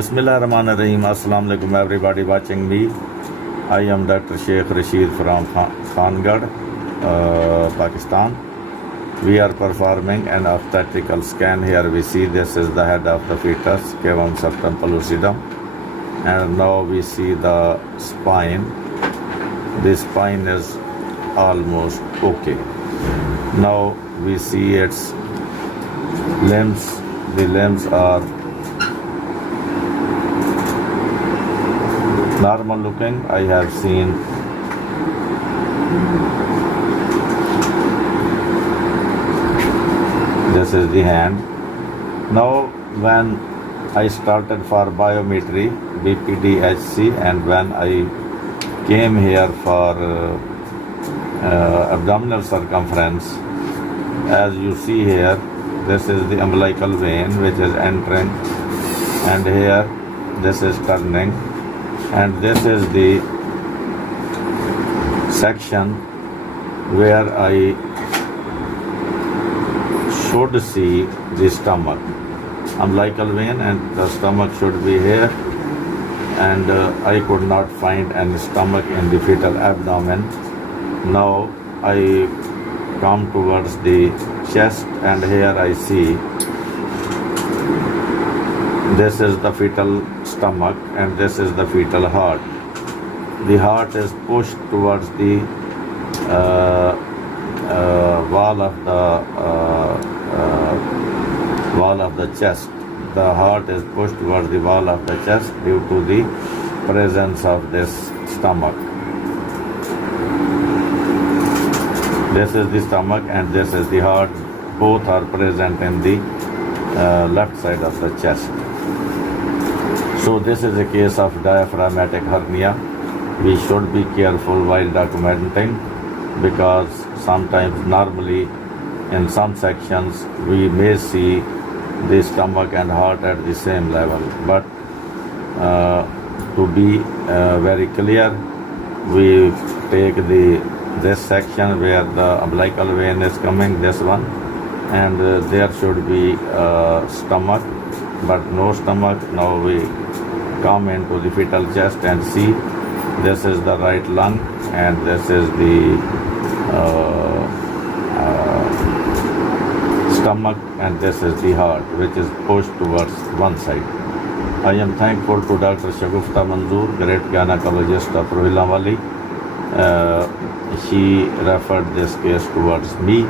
Bismillahirrahmanirrahim. Assalamu alaikum everybody watching me. I am Dr. Sheikh Rasheed from Khangarh, Pakistan. We are performing an obstetrical scan. Here we see this is the head of the fetus, cavum septum pellucidum. And now we see the spine. The spine is almost okay. Now we see its limbs. The limbs are normal looking. I have seen this is the hand. Now when I started for biometry, BPDHC, and when I came here for abdominal circumference, as you see here, this is the umbilical vein which is entering, and here this is turning, and this is the section where I should see the stomach. Umbilical vein and the stomach should be here, and I could not find any stomach in the fetal abdomen. Now I come towards the chest, and here I see this is the fetal stomach and this is the fetal heart. The heart is pushed towards the wall of the chest. The heart is pushed towards the wall of the chest due to the presence of this stomach. This is the stomach and this is the heart. Both are present in the left side of the chest. So this is a case of diaphragmatic hernia. We should be careful while documenting, because sometimes normally in some sections we may see the stomach and heart at the same level. But to be very clear, we take this section where the umbilical vein is coming, this one, and there should be stomach, but no stomach. Now we come into the fetal chest and see this is the right lung and this is the stomach and this is the heart, which is pushed towards one side. I am thankful to Dr. Shagufta Manzoor, great gynecologist of Rohila Valley. She referred this case towards me,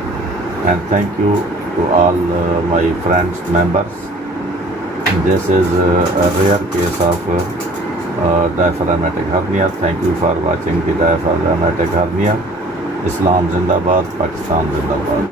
and thank you to all my friends, members. This is a rare case of diaphragmatic hernia. Thank you for watching the diaphragmatic hernia. Islam Zindabad, Pakistan Zindabad.